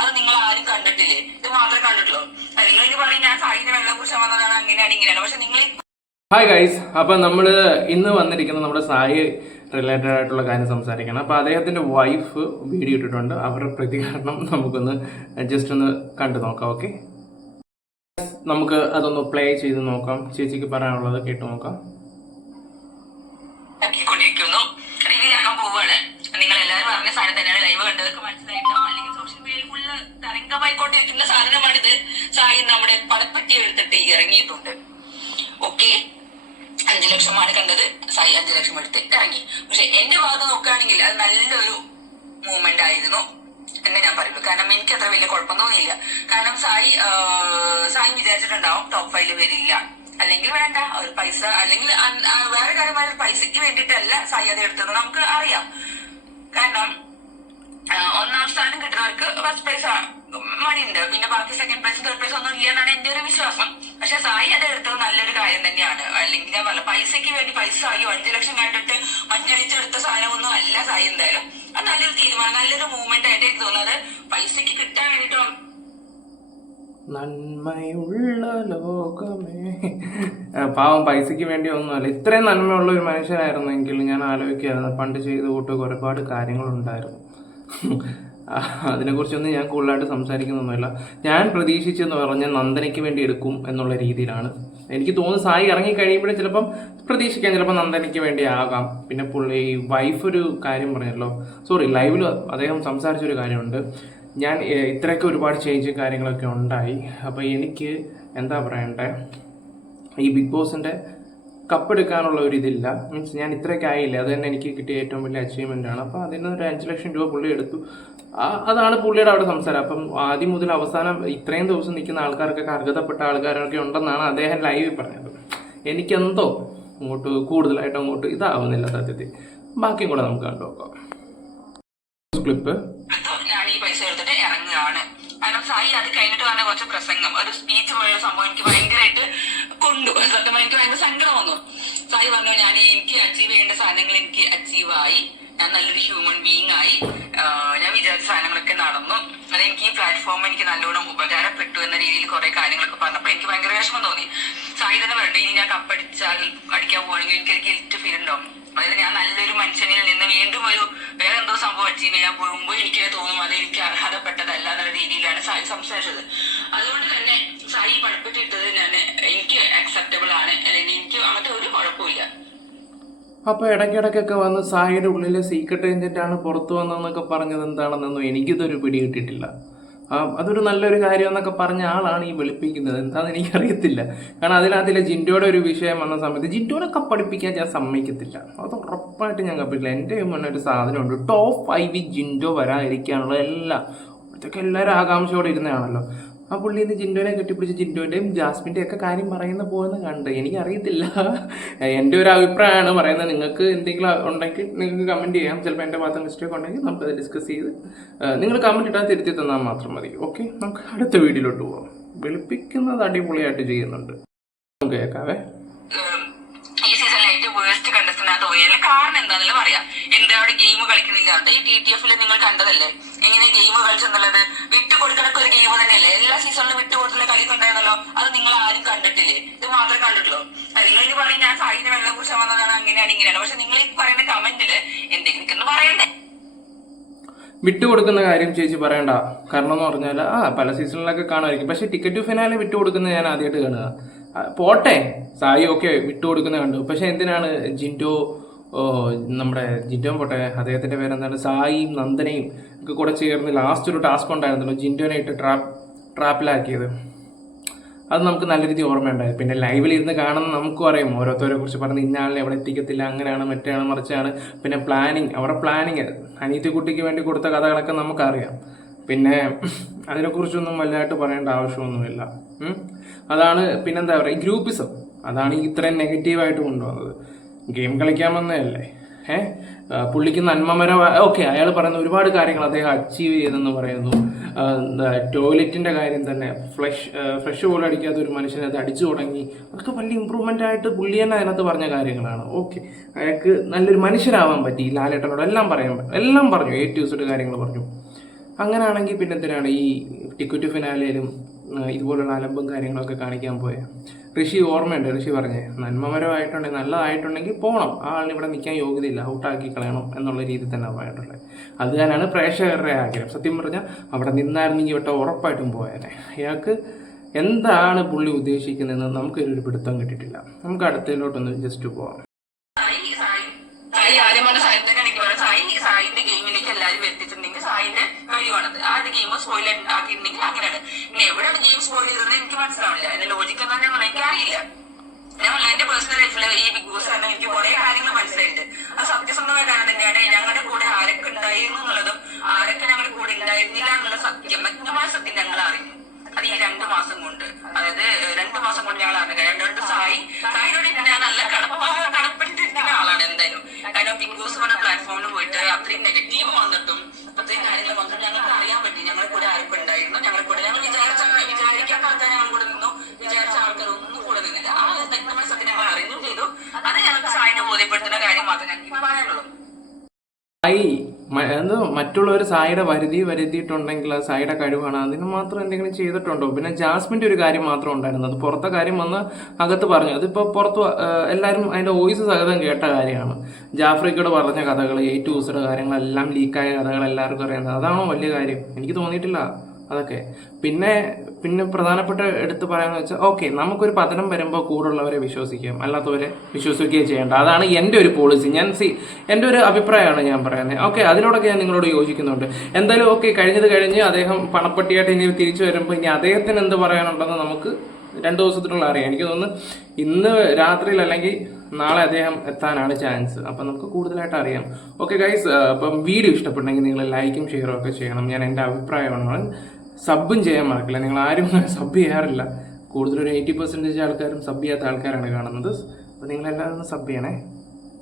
അത് നിങ്ങൾ ആരും കണ്ടിട്ടില്ലേ? ഇത് മാത്രമേ കണ്ടിട്ടുള്ളൂ. നിങ്ങൾ ഇനി പറയും ഞാൻ സാഹിത്യ വെള്ളക്കുറിച്ച് വന്നതാണ്. അങ്ങനെയാണ് ഇങ്ങനെയാണ്. പക്ഷെ നിങ്ങൾ ഹായ് ഗൈസ് അപ്പം നമ്മൾ ഇന്ന് വന്നിരിക്കുന്ന നമ്മുടെ സായി റിലേറ്റഡ് ആയിട്ടുള്ള കാര്യം സംസാരിക്കണം. അപ്പോൾ അദ്ദേഹത്തിന്റെ വൈഫ് വീഡിയോ ഇട്ടിട്ടുണ്ട്. അവരുടെ പ്രതികരണം നമുക്കൊന്ന് ജസ്റ്റ് ഒന്ന് കണ്ടു നോക്കാം ഓക്കെ നമുക്ക് അതൊന്ന് പ്ലേ ചെയ്ത് നോക്കാം. ചേച്ചിക്ക് പറയാനുള്ളത് കേട്ട് നോക്കാം. നിങ്ങൾ എല്ലാവരും പറഞ്ഞ സാധനം തന്നെയാണ്. ലൈവ് കണ്ടവർക്ക് മനസ്സിലായിട്ടുണ്ടാവും തരംഗമായിക്കൊണ്ടിരിക്കുന്ന സാധനമാണിത്. സായി നമ്മുടെ പടപ്പറ്റി എടുത്തിട്ട് ഇറങ്ങിയിട്ടുണ്ട്. ഓക്കെ അഞ്ചു ലക്ഷമാണ് കണ്ടത്. സായി അഞ്ചു ലക്ഷം എടുത്ത് ഇറങ്ങി. പക്ഷെ എന്റെ ഭാഗത്ത് നോക്കുകയാണെങ്കിൽ അത് നല്ലൊരു മൂവ്മെന്റ് ആയിരുന്നു എന്ന് ഞാൻ പറയുള്ളൂ. കാരണം എനിക്ക് അത്ര വലിയ കുഴപ്പം തോന്നിയില്ല. കാരണം സായി സായി വിചാരിച്ചിട്ടുണ്ടാവും ടോപ്പ് ഫൈവിൽ വരില്ല. അല്ലെങ്കിൽ വേണ്ട ഒരു പൈസ അല്ലെങ്കിൽ വേറെ കാര്യമായ പൈസക്ക് വേണ്ടിയിട്ടല്ല സായി അത് എടുത്തത് നമുക്ക് അറിയാം. കാരണം ഒന്നാം സ്ഥാനം കിട്ടുന്നവർക്ക് ഫസ്റ്റ് പ്രൈസ് മണിയുണ്ട് പിന്നെ ബാക്കി സെക്കൻഡ് പ്രൈസ് തേർഡ് പ്രൈസ് ഒന്നും ഇല്ല എന്നാണ് എന്റെ ഒരു വിശ്വാസം. പക്ഷെ സായി അത് എടുത്തത് നല്ലൊരു കാര്യം തന്നെയാണ്. അല്ലെങ്കിൽ ഞാൻ പറഞ്ഞ പൈസക്ക് വേണ്ടി പൈസ ആയി അഞ്ചു ലക്ഷം കണ്ടിട്ട് മഞ്ഞളിച്ചെടുത്ത സാധനമൊന്നും അല്ല സായി എന്തായാലും. അത് നല്ലൊരു തീരുമാനം നല്ലൊരു മൂവ്മെന്റ് ആയിട്ട് എനിക്ക് തോന്നുന്നത്. പൈസക്ക് കിട്ടാൻ വേണ്ടിയിട്ട് നന്മയുള്ള ലോകമേ. പാവം പൈസയ്ക്ക് വേണ്ടി ഒന്നുമല്ല. ഇത്രയും നന്മയുള്ള ഒരു മനുഷ്യനായിരുന്നെങ്കിൽ ഞാൻ ആലോചിക്കുകയായിരുന്നു. പണ്ട് ചെയ്ത് കൂട്ടുക ഒരുപാട് കാര്യങ്ങളുണ്ടായിരുന്നു. അതിനെക്കുറിച്ചൊന്നും ഞാൻ കൂടുതലായിട്ട് സംസാരിക്കുന്നൊന്നുമില്ല. ഞാൻ പ്രതീക്ഷിച്ചെന്ന് പറഞ്ഞാൽ നന്ദനയ്ക്ക് വേണ്ടി എടുക്കും എന്നുള്ള രീതിയിലാണ്. എനിക്ക് തോന്നുന്നു സായി ഇറങ്ങി കഴിയുമ്പോഴേ ചിലപ്പം പ്രതീക്ഷിക്കാൻ ചിലപ്പോൾ നന്ദനയ്ക്ക് വേണ്ടി ആകാം. പിന്നെ പുള്ളി വൈഫ് ഒരു കാര്യം പറഞ്ഞല്ലോ. സോറി ലൈവിൽ അദ്ദേഹം സംസാരിച്ചൊരു കാര്യമുണ്ട്. ഞാൻ ഇത്രയൊക്കെ ഒരുപാട് ചേഞ്ച് കാര്യങ്ങളൊക്കെ ഉണ്ടായി. അപ്പോൾ എനിക്ക് എന്താ പറയണ്ടേ? ഈ ബിഗ് ബോസിന്റെ കപ്പെടുക്കാനുള്ള ഒരു ഇതില്ല. മീൻസ് ഞാൻ ഇത്രയൊക്കെ ആയില്ല? അത് തന്നെ എനിക്ക് കിട്ടിയ ഏറ്റവും വലിയ അച്ചീവ്മെന്റ് ആണ്. അപ്പോൾ അതിന് ഒരു അഞ്ച് ലക്ഷം രൂപ പുള്ളി എടുത്തു. അതാണ് പുള്ളിയുടെ അവിടെ സംസാരം. അപ്പം ആദ്യം മുതൽ അവസാനം ഇത്രയും ദിവസം നിൽക്കുന്ന ആൾക്കാർക്കൊക്കെ അർഹതപ്പെട്ട ആൾക്കാരൊക്കെ ഉണ്ടെന്നാണ് അദ്ദേഹം ലൈവിൽ പറഞ്ഞത്. എനിക്കെന്തോ അങ്ങോട്ട് കൂടുതലായിട്ട് അങ്ങോട്ട് ഇതാവുന്നില്ല സത്യത്തിൽ. ബാക്കിയും കൂടെ നമുക്ക് കണ്ടു നോക്കാം. ക്ലിപ്പ് ഞാൻ ഈ പൈസ എടുത്തിട്ട് ഇറങ്ങുകയാണ്. കാരണം സായി അത് കഴിഞ്ഞിട്ട് പറഞ്ഞ കുറച്ച് പ്രസംഗം. ഒരു സ്പീച്ച് പോയ സംഭവം എനിക്ക് ഭയങ്കരമായിട്ട് കൊണ്ടു. സത്യം എനിക്ക് ഭയങ്കര സങ്കടം വന്നു. സായി പറഞ്ഞു ഞാൻ എനിക്ക് അച്ചീവ് ചെയ്യേണ്ട സാധനങ്ങൾ എനിക്ക് അച്ചീവ് ആയി. ഞാൻ നല്ലൊരു ഹ്യൂമൻ ബീങ് ആയി ആഹ് ഞാൻ വിചാരിച്ച സാധനങ്ങളൊക്കെ നടന്നു അത് എനിക്ക് ഈ പ്ലാറ്റ്ഫോം എനിക്ക് നല്ലോണം ഉപകാരപ്പെട്ടു എന്ന രീതിയിൽ കുറെ കാര്യങ്ങളൊക്കെ പറഞ്ഞപ്പോൾ എനിക്ക് ഭയങ്കര വിഷമം തോന്നി. സായി തന്നെ ഇനി ഞാൻ കപ്പടിച്ചാൽ അടിക്കാൻ പോകണമെങ്കിൽ എനിക്ക് ഗിൽറ്റ് ഫീൽ ഉണ്ടാവും. അതായത് ഞാൻ നല്ലൊരു മനുഷ്യനിൽ നിന്ന് വീണ്ടും ഒരു വേറെ എന്തോ സംഭവം അച്ചീവ് ചെയ്യാൻ പോകുമ്പോൾ എനിക്ക് തോന്നും അത് എനിക്ക് അർഹതപ്പെട്ടതല്ല എന്നുള്ള രീതിയിലാണ് സായി സംസാരിച്ചത്. അതുകൊണ്ട് തന്നെ സായി പഠിപ്പിച്ചിട്ടത് ഞാൻ എനിക്ക് അക്സെപ്റ്റബിൾ ആണ്. അല്ലെങ്കിൽ എനിക്ക് അങ്ങനത്തെ ഒരു കുഴപ്പമില്ല. അപ്പോൾ ഇടയ്ക്കിടയ്ക്കൊക്കെ വന്ന് സായിയുടെ ഉള്ളിലെ സീക്രട്ട് ഏജന്റ് ആണ് പുറത്തു വന്നതെന്നൊക്കെ പറഞ്ഞത് എന്താണെന്നൊന്നും എനിക്കിതൊരു പിടി കിട്ടിയിട്ടില്ല. അതൊരു നല്ലൊരു കാര്യം എന്നൊക്കെ പറഞ്ഞ ആളാണ് ഈ വെളുപ്പിക്കുന്നത്. എന്താണെന്ന് എനിക്കറിയത്തില്ല കാരണം അതിനകത്തിലെ ജിൻഡോയുടെ ഒരു വിഷയം വന്ന സമയത്ത് ജിൻഡോനെ കപ്പടിപ്പിക്കാൻ ഞാൻ സമ്മതിക്കത്തില്ല. അത് ഉറപ്പായിട്ട് ഞാൻ കപ്പിട്ടില്ല എന്റെ മുന്നേ ഒരു സാധനമുണ്ട്. ടോപ്പ് ഫൈവ് ജിൻഡോ വരാതിരിക്കാനുള്ള എല്ലാ ഇതൊക്കെ എല്ലാവരും ആകാംക്ഷയോടെ ഇരുന്നതാണല്ലോ. ആ പുള്ളി ഇന്ന് ജിൻഡോനെ കെട്ടിപ്പിടിച്ച് ജിൻഡോന്റെയും ജാസ്മിന്റെയും ഒക്കെ കാര്യം പറയുന്ന പോകുന്ന കണ്ട്. എനിക്കറിയത്തില്ല. എന്റെ ഒരു അഭിപ്രായമാണ്. പറയുന്നത് നിങ്ങൾക്ക് എന്തെങ്കിലും ഉണ്ടെങ്കിൽ നിങ്ങൾക്ക് കമന്റ് ചെയ്യാം. ചിലപ്പോൾ എന്റെ ഭാഗത്ത് മിസ്റ്റേക്ക് ഉണ്ടെങ്കിൽ നമുക്കത് ഡിസ്കസ് ചെയ്ത് നിങ്ങൾ കമന്റ് ഇട്ടാൽ തിരുത്തി തന്നാൽ മാത്രം മതി. ഓക്കെ നമുക്ക് അടുത്ത വീഡിയോയിലോട്ട് പോവാം. വെളുപ്പിക്കുന്നത് അടിപൊളിയായിട്ട് ചെയ്യുന്നുണ്ട്. കേൾക്കാവേ ഏഹ് ഈ സീസണിലെ ഏറ്റവും വേസ്റ്റ് കണ്ടസ്റ്റന്റ് കാരണം എന്താണെന്ന് പറയാം. എന്താ അവിടെ ഗെയിം കളിക്കുന്നില്ല? ഈ ടി ടി എഫിൽ നിങ്ങൾ കണ്ടതല്ലേ? എങ്ങനെ ഗെയിം കളിച്ചെന്നുള്ളത്. വിട്ടു കൊടുക്കണക്ക് ഒരു ഗെയിം തന്നെയല്ലേ? എല്ലാ സീസണിലും വിട്ടു കൊടുത്തുള്ള കളിക്കുണ്ടായിരുന്നല്ലോ അത് നിങ്ങൾ ആരും കണ്ടിട്ടില്ലേ? ഇത് മാത്രം കണ്ടിട്ടുള്ളൂ. നിങ്ങൾ ഇനി പറയും ഞാൻ വെള്ള വെള്ളക്കുറിച്ച് വന്നതാണ്. അങ്ങനെയാണ് ഇങ്ങനെയാണ്. പക്ഷെ നിങ്ങൾ ഈ പറയുന്ന കമന്റിൽ എന്തെങ്കിലും പറയണ്ടേ? വിട്ടുകൊടുക്കുന്ന കാര്യം ചേച്ചി പറയണ്ട. കാരണം എന്ന് പറഞ്ഞാൽ ആ പല സീസണിലൊക്കെ കാണുമായിരിക്കും. പക്ഷേ ടിക്കറ്റ് ഫിനാലെ വിട്ടുകൊടുക്കുന്നത് ഞാൻ ആദ്യമായിട്ട് കാണുക. പോട്ടെ. സായി ഓക്കെ വിട്ടുകൊടുക്കുന്നത് കണ്ടു. പക്ഷേ എന്തിനാണ് ജിൻഡോ ഓ, നമ്മുടെ ജിന്റോൻ പോട്ടെ അദ്ദേഹത്തിന്റെ പേരെന്താണ്? സായിയും നന്ദനയും ഒക്കെ കൂടെ ചേർന്ന് ലാസ്റ്റ് ഒരു ടാസ്ക് ഉണ്ടായിരുന്നല്ലോ ജിന്റോനായിട്ട് ട്രാപ്പ് ട്രാപ്പിലാക്കിയത് അത് നമുക്ക് നല്ല രീതി ഓർമ്മയുണ്ടായി. പിന്നെ ലൈവിൽ ഇരുന്ന് കാണുന്ന നമുക്കും അറിയാം ഓരോരുത്തരെ കുറിച്ച് പറഞ്ഞ് ഇന്നാളിനെ എവിടെ എത്തിക്കത്തില്ല അങ്ങനെയാണ് മറ്റേയാണ് മറിച്ചാണ്. പിന്നെ പ്ലാനിങ് അവരുടെ പ്ലാനിങ് അനീത്തിക്കുട്ടിക്ക് വേണ്ടി കൊടുത്ത കഥകളൊക്കെ നമുക്കറിയാം. പിന്നെ അതിനെക്കുറിച്ചൊന്നും വലുതായിട്ട് പറയേണ്ട ആവശ്യമൊന്നുമില്ല. അതാണ് പിന്നെന്താ പറയുക ഗ്രൂപ്പിസം അതാണ് ഇത്രയും നെഗറ്റീവായിട്ട് കൊണ്ടുവന്നത്. ഗെയിം കളിക്കാമെന്നല്ലേ ഏ? പുള്ളിക്ക് നന്മമരം ഓക്കെ അയാൾ പറയുന്ന ഒരുപാട് കാര്യങ്ങൾ അദ്ദേഹം അച്ചീവ് ചെയ്തെന്ന് പറയുന്നു. ടോയ്ലറ്റിന്റെ കാര്യം തന്നെ. ഫ്ലഷ് ഫ്രഷ് പോലും അടിക്കാത്ത ഒരു മനുഷ്യനെ അത് അടിച്ചു തുടങ്ങി. അതൊക്കെ വലിയ ഇമ്പ്രൂവ്മെന്റ് ആയിട്ട് പുള്ളി തന്നെ അതിനകത്ത് പറഞ്ഞ കാര്യങ്ങളാണ്. ഓക്കെ അയാൾക്ക് നല്ലൊരു മനുഷ്യരാവാൻ പറ്റി. ലാലേട്ടനോട് എല്ലാം പറയാൻ എല്ലാം പറഞ്ഞു. എ ടു കാര്യങ്ങൾ പറഞ്ഞു. അങ്ങനെയാണെങ്കിൽ പിന്നെ എന്തിനാണ് ഈ ടിക്കറ്റ് ഫിനാലേലും ഇതുപോലുള്ള അലമ്പും കാര്യങ്ങളൊക്കെ കാണിക്കാൻ പോയ. ഋഷി ഓർമ്മയുണ്ട് ഋഷി പറഞ്ഞേ നന്മമരമായിട്ടുണ്ടെങ്കിൽ നല്ലതായിട്ടുണ്ടെങ്കിൽ പോകണം ആ ആളിന് ഇവിടെ നിൽക്കാൻ യോഗ്യതയില്ല ഔട്ടാക്കി കളയണം എന്നുള്ള രീതിയിൽ തന്നെ പോയിട്ടുള്ളത്. അത് തന്നെയാണ് പ്രേക്ഷകരുടെ ആഗ്രഹം. സത്യം പറഞ്ഞാൽ അവിടെ നിന്നായിരുന്നെങ്കിൽ ഇവിടെ ഉറപ്പായിട്ടും പോയേനെ. അയാൾക്ക് എന്താണ് പുള്ളി ഉദ്ദേശിക്കുന്നതെന്ന് നമുക്ക് ഒരു പിടുത്തം കിട്ടിയിട്ടില്ല. നമുക്ക് അടുത്തതിലോട്ടൊന്ന് ജസ്റ്റ് പോവാം. സായി എല്ലാവരും സായിന്റെ കഴിവാണത് ആ ഒരു ഗെയിം സ്പോയിൽ ആക്കിയിട്ടുണ്ടെങ്കിൽ അങ്ങനെയാണ്. പിന്നെ എവിടെയാണ് ഗെയിം സ്പോയിൽ ചെയ്തതെന്ന് എനിക്ക് മനസ്സിലാവില്ല അതിന്റെ ലോജിക്ക് എന്താ ഞാൻ എനിക്ക് അറിയില്ല ഞാൻ എന്റെ പേഴ്സണൽ ലൈഫിൽ ഈ ബിഗ് ബോസ് തന്നെ എനിക്ക് കുറെ കാര്യങ്ങൾ മനസ്സിലായിട്ടുണ്ട്. അത് സത്യസന്ധമായിട്ടാണ് തന്നെയാണ് ഞങ്ങളുടെ കൂടെ ആരൊക്കെ ഉണ്ടായിരുന്നു എന്നുള്ളതും ആരൊക്കെ ഞങ്ങളുടെ കൂടെ ഉണ്ടായിരുന്നില്ല എന്നുള്ള സത്യം. വ്യക്തമായ സത്യം ഞങ്ങൾ അറിഞ്ഞു. അത് ഈ രണ്ട് മാസം കൊണ്ട്. അതായത് രണ്ട് മാസം കൊണ്ട് ഞങ്ങൾ അറിഞ്ഞു. രണ്ട് സായി സായിനോട് ഞാൻ നല്ല കടപ്പ കടപ്പെട്ടിരിക്കുന്ന ആളാണ് എന്തായാലും. കാരണം ബിഗ് ബോസ് പറഞ്ഞ പ്ലാറ്റ്ഫോമിൽ പോയിട്ട് അത്രയും നെഗറ്റീവ് വന്നിട്ടും സായി എന്ത് മറ്റുള്ളവർ സായിയുടെ വരുതി വരുത്തിയിട്ടുണ്ടെങ്കിൽ അത് സായിയുടെ കഴിവാണ്. അതിന് മാത്രം എന്തെങ്കിലും ചെയ്തിട്ടുണ്ടോ? പിന്നെ ജാസ്മിന്റെ ഒരു കാര്യം മാത്രം ഉണ്ടായിരുന്നു. അത് പുറത്തെ കാര്യം വന്ന് അകത്ത് പറഞ്ഞു. അതിപ്പോൾ പുറത്ത് എല്ലാവരും അതിന്റെ വോയിസ് സഹിതം കേട്ട കാര്യമാണ്. ജാഫ്രിക്കോട് പറഞ്ഞ കഥകൾ എയ്റ്റ് ഊസയുടെ കാര്യങ്ങളെല്ലാം ലീക്കായ കഥകൾ എല്ലാവർക്കും അറിയുന്നത് അതാണോ വലിയ കാര്യം? എനിക്ക് തോന്നിയിട്ടില്ല. അതൊക്കെ. പിന്നെ പിന്നെ പ്രധാനപ്പെട്ട എടുത്ത് പറയാന്ന് വെച്ചാൽ ഓക്കെ നമുക്കൊരു പതനം വരുമ്പോൾ കൂടുള്ളവരെ വിശ്വസിക്കാം. അല്ലാത്തവരെ വിശ്വസിക്കുകയും ചെയ്യേണ്ട. അതാണ് എന്റെ ഒരു പോളിസി ഞാൻ സി എന്റെ ഒരു അഭിപ്രായമാണ് ഞാൻ പറയുന്നത് ഓക്കെ അതിനോടൊക്കെ ഞാൻ നിങ്ങളോട് യോജിക്കുന്നുണ്ട്. എന്തായാലും ഓക്കെ കഴിഞ്ഞത് കഴിഞ്ഞ് അദ്ദേഹം പണപ്പെട്ടിയായിട്ട് ഇനി തിരിച്ചു വരുമ്പോൾ ഇനി അദ്ദേഹത്തിന് എന്ത് പറയാനുണ്ടെന്ന് നമുക്ക് രണ്ട് ദിവസത്തിനുള്ള അറിയാം. എനിക്ക് തോന്നുന്നു ഇന്ന് രാത്രിയിൽ അല്ലെങ്കിൽ നാളെ അദ്ദേഹം എത്താനാണ് ചാൻസ്. അപ്പം നമുക്ക് കൂടുതലായിട്ട് അറിയാം. ഓക്കെ ഗൈസ് അപ്പം വീഡിയോ ഇഷ്ടപ്പെട്ടെങ്കിൽ നിങ്ങൾ ലൈക്കും ഷെയറും ഒക്കെ ചെയ്യണം. ഞാൻ എന്റെ അഭിപ്രായമാണ്. സബും ചെയ്യാൻ മറക്കില്ല. നിങ്ങൾ ആരും സബ് ചെയ്യാറില്ല. കൂടുതലൊരു എയ്റ്റി പെർസെന്റേജ് ആൾക്കാരും സബ് ചെയ്യാത്ത ആൾക്കാരാണ് കാണുന്നത്. അപ്പോൾ നിങ്ങളെല്ലാവരും സബ് ചെയ്യണേ.